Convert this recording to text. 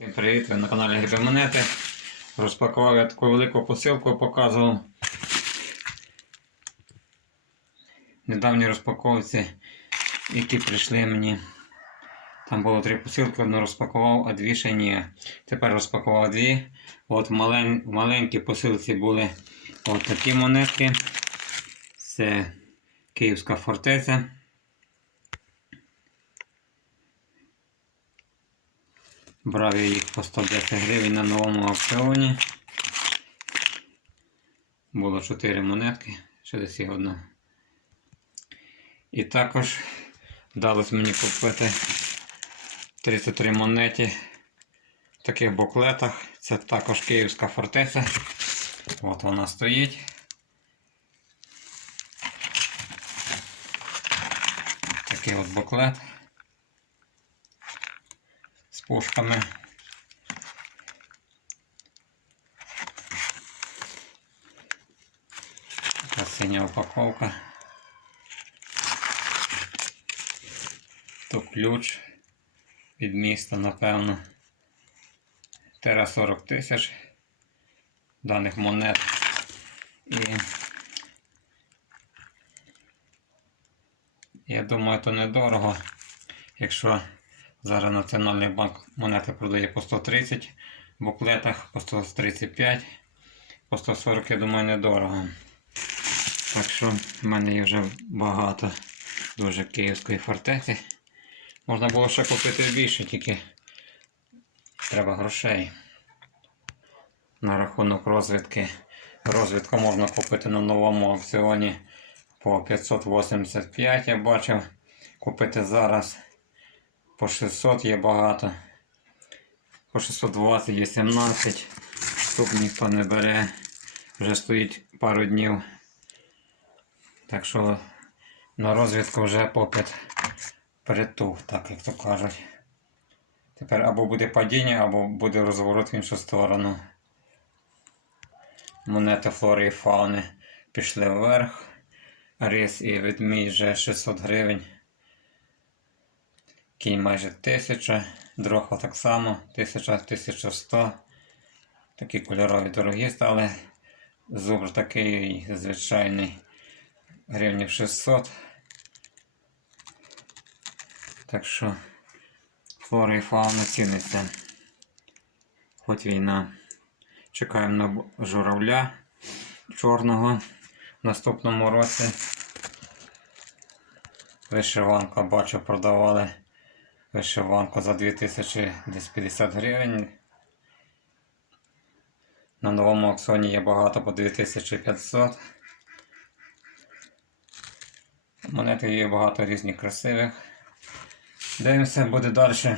Всім привіт, ви на каналі Гриби Монети. Розпакував я таку велику посилку, показував. Недавні розпаковці, які прийшли мені. Там було три посилки, одну розпакував, а дві ще ні. Тепер розпакував дві. От в, малень... маленькій посилці були от такі монетки. Це Київська фортеця. Брав я їх по 110 гривень на новому аукціоні. Було 4 монетки, ще десь є одна. І також вдалося мені купити 33 монеті в таких буклетах. Це також Київська фортеця. От вона стоїть. Такий от буклет з пушками. Така упаковка. Тут ключ від міста, напевно. Тера 40 тисяч даних монет. І я думаю, то недорого, якщо Зараз Національний банк монети продає по 130 в буклетах, по 135, по 140, я думаю, недорого. Так що в мене є вже багато дуже київської фортеці. Можна було ще купити більше, тільки треба грошей. На рахунок розвідки. Розвідку можна купити на новому аукціоні по 585, я бачив. Купити зараз. По 600 є багато. По 620 є 17. Тут ніхто не бере. Вже стоїть пару днів. Так що на розвідку вже попит притув, так як то кажуть. Тепер або буде падіння, або буде розворот в іншу сторону. Монети флори і фауни пішли вверх. Рис і ведмідь вже 600 гривень. Кінь майже 1000, дрохва так само 1000, 1100. Такі кольорові дорогі стали. Зубр такий звичайний гривнів 600. Так що флора і фауна ціниться. Хоч війна. Чекаємо на журавля чорного в наступному році. Вишиванка бачу продавали вишиванку за 2050 гривень. На новому аукціоні є багато по 2500. Монети є багато різних красивих. Дивимося, буде далі.